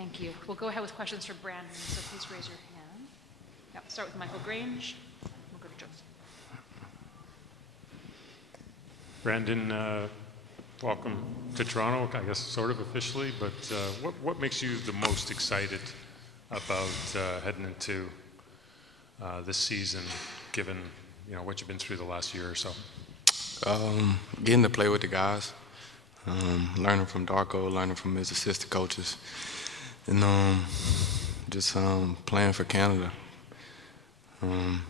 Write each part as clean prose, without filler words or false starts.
Thank you. We'll go ahead with questions for Brandon, so please raise your hand. Yeah, we'll start with Michael Grange. We'll go to Joseph. Brandon, welcome to Toronto, I guess sort of officially, but what makes you the most excited about heading into this season, given what you've been through the last year or so? Getting to play with the guys, learning from Darko, learning from his assistant coaches, and just playing for Canada.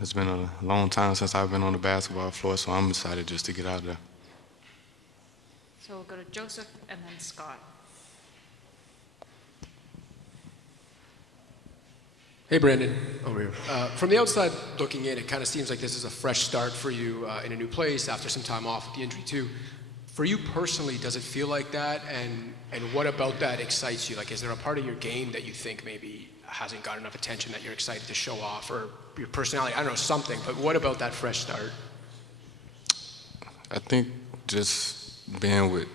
It's been a long time since I've been on the basketball floor, so I'm excited just to get out there. So we'll go to Joseph and then Scott. Hey, Brandon, over here. From the outside looking in, it kind of seems like this is a fresh start for you in a new place after some time off with the injury too. For you personally, does it feel like that? And what about that excites you? Like, is there a part of your game that you think maybe hasn't got enough attention that you're excited to show off, or your personality? I don't know, something. But what about that fresh start? I think just being with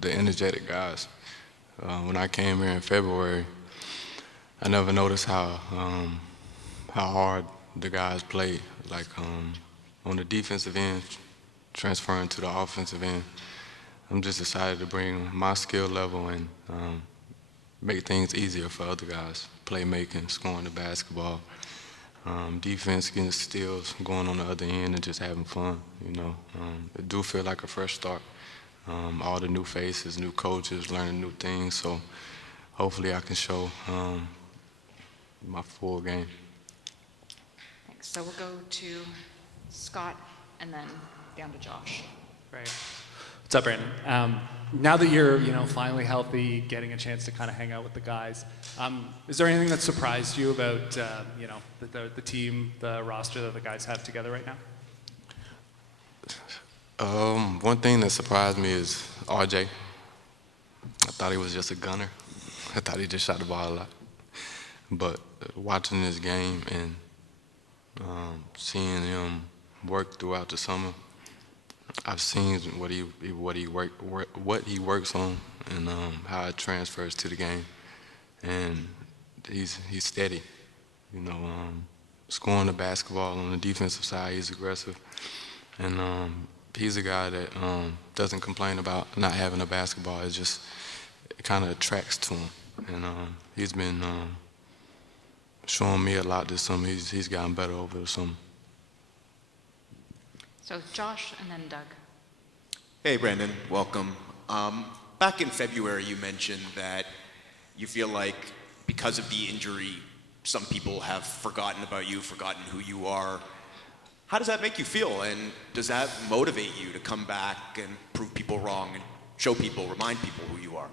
the energetic guys. When I came here in February, I never noticed how hard the guys played. Like on the defensive end, transferring to the offensive end. I'm just excited to bring my skill level and make things easier for other guys. Playmaking, scoring the basketball, defense, getting steals, going on the other end and just having fun. It do feel like a fresh start. All the new faces, new coaches, learning new things. So hopefully I can show my full game. Thanks. So we'll go to Scott and then down to Josh. Right. What's up, Brandon? Now that you're, finally healthy, getting a chance to kind of hang out with the guys, is there anything that surprised you about, the team, the roster that the guys have together right now? One thing that surprised me is RJ. I thought he was just a gunner. I thought he just shot the ball a lot. But watching this game and seeing him work throughout the summer, I've seen what he works on and how it transfers to the game, and he's steady. Scoring the basketball on the defensive side, he's aggressive, and he's a guy that doesn't complain about not having a basketball. It kind of attracts to him, and he's been showing me a lot this summer. He's gotten better over the summer. So Josh and then Doug. Hey, Brandon, welcome. Back in February, you mentioned that you feel like because of the injury, some people have forgotten about you, forgotten who you are. How does that make you feel? And does that motivate you to come back and prove people wrong and show people, remind people who you are?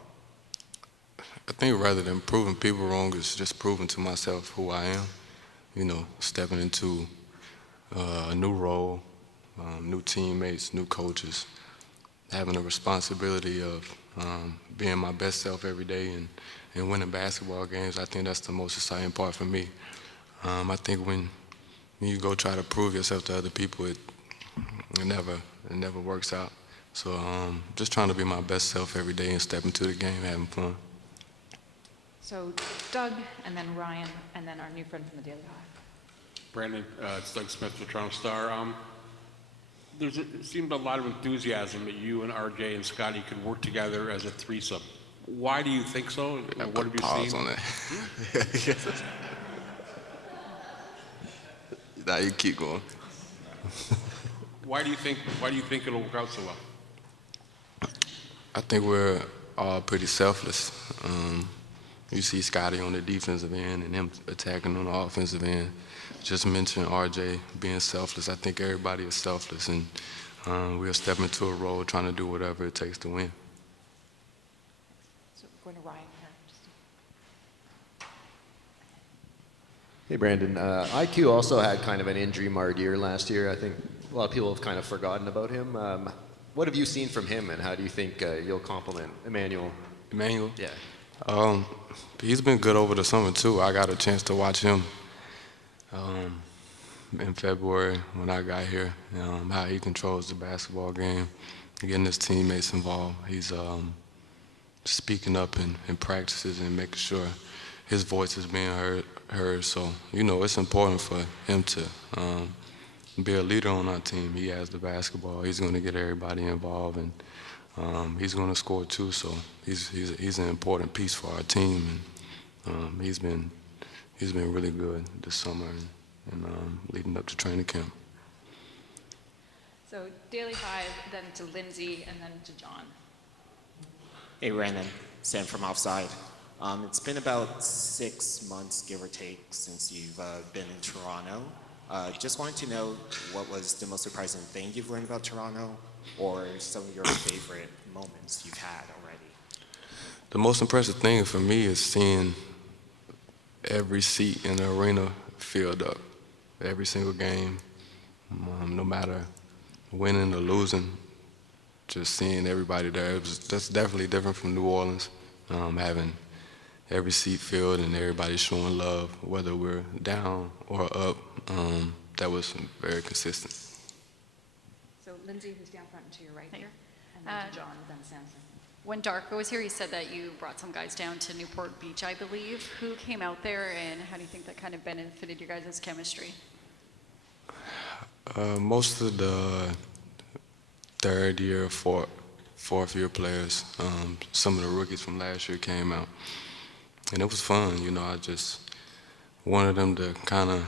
I think rather than proving people wrong, it's just proving to myself who I am. Stepping into a new role, new teammates, new coaches, having a responsibility of being my best self every day and winning basketball games. I think that's the most exciting part for me. I think when you go try to prove yourself to other people, it never works out. So just trying to be my best self every day and step into the game, having fun. So Doug and then Ryan and then our new friend from the Daily Hive. Brandon, it's Doug Smith with the Toronto Star. It seemed a lot of enthusiasm that you and RJ and Scotty could work together as a threesome. Why do you think so? And what have you pause seen? On that. Now you keep going. Why do you think it'll work out so well? I think we're all pretty selfless. You see Scotty on the defensive end and him attacking on the offensive end. Just mentioned RJ being selfless. I think everybody is selfless, and we'll step into a role trying to do whatever it takes to win. So we're going to Ryan here. Hey, Brandon. IQ also had kind of an injury-marred year last year. I think a lot of people have kind of forgotten about him. What have you seen from him, and how do you think you'll complement Emmanuel? Emmanuel? Yeah. He's been good over the summer, too. I got a chance to watch him in February when I got here, how he controls the basketball game, getting his teammates involved. He's speaking up in practices and making sure his voice is being heard. So, it's important for him to be a leader on our team. He has the basketball. He's going to get everybody involved, and he's going to score too. So he's an important piece for our team, and he's been really good this summer and leading up to training camp. So Daily 5, then to Lindsay, and then to John. Hey, Brandon. Sam from Offside. It's been about 6 months, give or take, since you've been in Toronto. Just wanted to know what was the most surprising thing you've learned about Toronto, or some of your favorite moments you've had already. The most impressive thing for me is seeing every seat in the arena filled up, every single game, no matter winning or losing. Just seeing everybody there. That's definitely different from New Orleans, having every seat filled and everybody showing love, whether we're down or up. That was very consistent. So Lindsay, who's down front and to your right here, and then to John, then Samson. When Darko was here, he said that you brought some guys down to Newport Beach, I believe. Who came out there, and how do you think that kind of benefited your guys' chemistry? Most of the third year, fourth year players, some of the rookies from last year came out. And it was fun, I just wanted them to kind of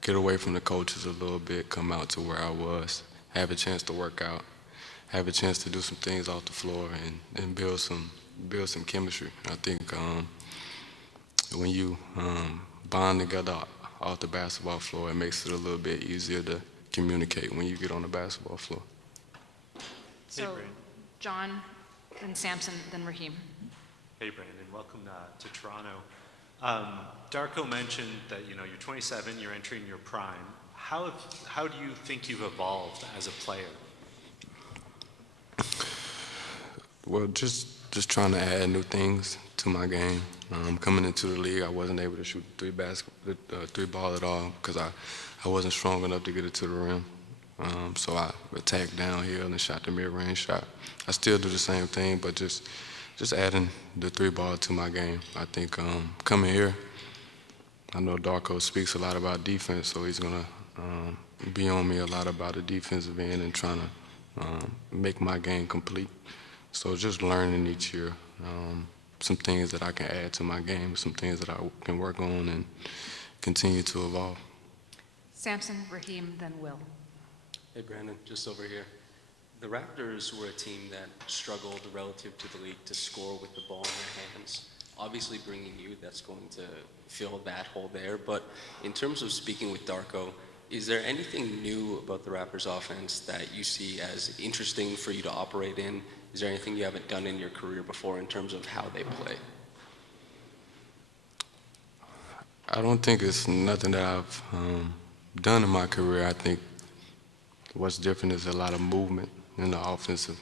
get away from the coaches a little bit, come out to where I was, have a chance to work out, have a chance to do some things off the floor and build some chemistry. I think when you bond together off the basketball floor, it makes it a little bit easier to communicate when you get on the basketball floor. So John, then Samson, then Raheem. Hey, Brandon. Welcome to Toronto. Darko mentioned that you're 27, you're entering your prime. How do you think you've evolved as a player? Well, just trying to add new things to my game. Coming into the league, I wasn't able to shoot the three ball at all because I wasn't strong enough to get it to the rim. So I attacked downhill and shot the mid-range shot. I still do the same thing, but just adding the three ball to my game. I think coming here, I know Darko speaks a lot about defense, so he's gonna be on me a lot about the defensive end and trying to make my game complete. So just learning each year some things that I can add to my game, some things that I can work on and continue to evolve. Samson, Raheem, then Will. Hey, Brandon, just over here. The Raptors were a team that struggled relative to the league to score with the ball in their hands. Obviously, bringing you, that's going to fill that hole there. But in terms of speaking with Darko, is there anything new about the Raptors offense that you see as interesting for you to operate in? Is there anything you haven't done in your career before in terms of how they play? I don't think it's nothing that I've done in my career. I think what's different is a lot of movement in the offensive,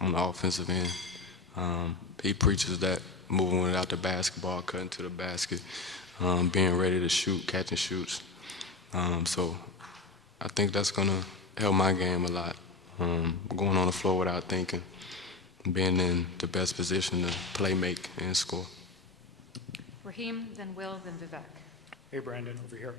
on the offensive end. He preaches that, moving without the basketball, cutting to the basket, being ready to shoot, catching shoots. So I think that's going to help my game a lot, going on the floor without thinking, being in the best position to play, make, and score. Raheem, then Will, then Vivek. Hey, Brandon, over here.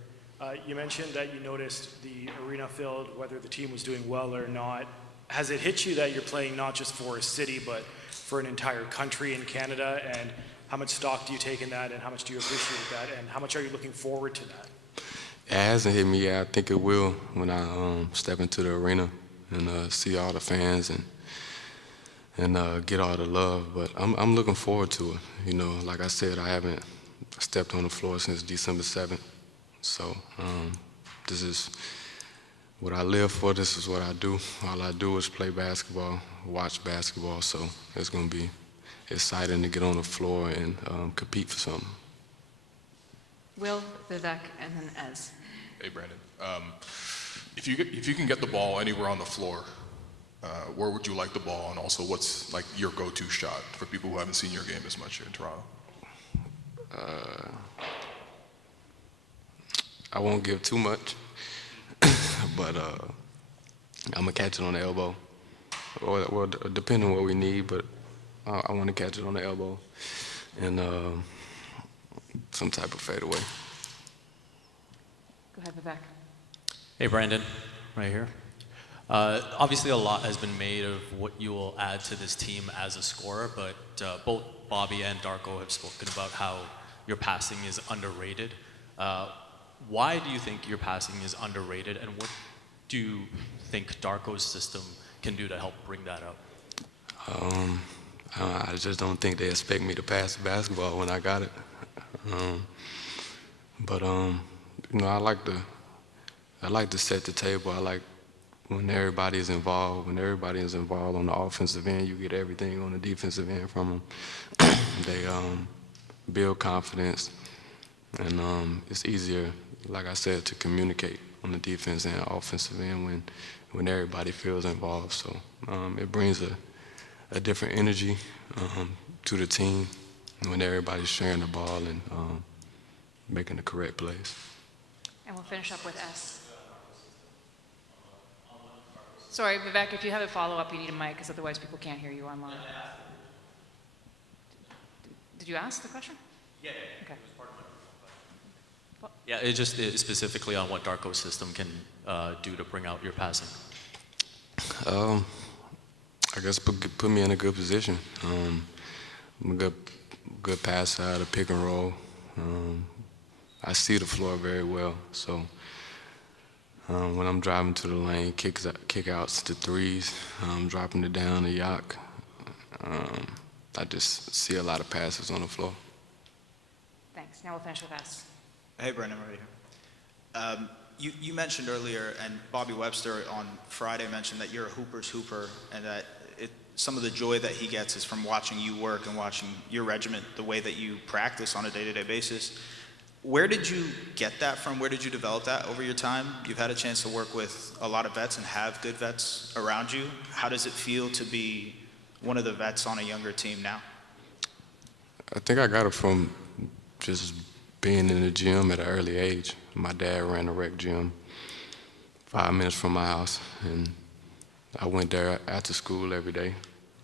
You mentioned that you noticed the arena filled, whether the team was doing well or not. Has it hit you that you're playing not just for a city, but for an entire country in Canada? And how much stock do you take in that, and how much do you appreciate that, and how much are you looking forward to that? It hasn't hit me yet. I think it will when I step into the arena and see all the fans and get all the love. But I'm looking forward to it. Like I said, I haven't stepped on the floor since December 7th. So this is what I live for. This is what I do. All I do is play basketball, watch basketball. So it's going to be exciting to get on the floor and compete for something. Will, Vivek, and then Ez. Hey, Brandon. If you can get the ball anywhere on the floor, where would you like the ball? And also, what's like your go-to shot for people who haven't seen your game as much here in Toronto? I won't give too much, but I'm going to catch it on the elbow. Or depending on what we need, but I want to catch it on the elbow and some type of fadeaway. Go ahead, Vivek. Hey, Brandon, right here. Obviously, a lot has been made of what you will add to this team as a scorer, but both Bobby and Darko have spoken about how your passing is underrated. Why do you think your passing is underrated, and what do you think Darko's system can do to help bring that up? I just don't think they expect me to pass the basketball when I got it. But you know, I like to set the table. I like when everybody is involved. When everybody is involved on the offensive end, you get everything on the defensive end from them. They build confidence, and it's easier, like I said, to communicate on the defense and offensive end when everybody feels involved. So it brings a different energy to the team when everybody's sharing the ball and making the correct plays. And we'll finish up with S. Sorry, Vivek, if you have a follow-up, you need a mic, because otherwise people can't hear you online. Did you ask the question? Yeah. Okay. Yeah, it just specifically on what Darko's system can do to bring out your passing. I guess put me in a good position. I'm a good passer out of pick and roll. I see the floor very well, so when I'm driving to the lane, kick outs to threes, dropping it down the yak, I just see a lot of passes on the floor. Thanks. Now we'll finish with S. Hey, Brendan, right here. You mentioned earlier, and Bobby Webster on Friday mentioned that you're a hooper's hooper, and that some of the joy that he gets is from watching you work and watching your regiment, the way that you practice on a day-to-day basis. Where did you get that from? Where did you develop that over your time? You've had a chance to work with a lot of vets and have good vets around you. How does it feel to be one of the vets on a younger team now? I think I got it from just being in the gym at an early age. My dad ran a rec gym 5 minutes from my house, and I went there after school every day.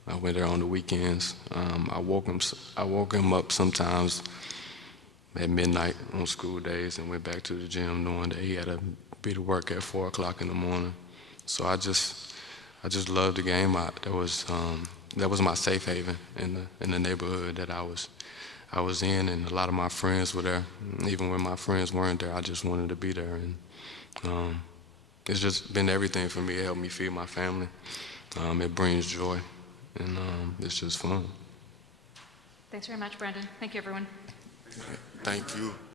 I went there on the weekends. I woke him up sometimes at midnight on school days and went back to the gym knowing that he had to be to work at 4 o'clock in the morning. So I just loved the game. That was my safe haven in the neighborhood that I was in, and a lot of my friends were there. Even when my friends weren't there, I just wanted to be there. And it's just been everything for me. It helped me feed my family. It brings joy, and it's just fun. Thanks very much, Brandon. Thank you, everyone. Thank you.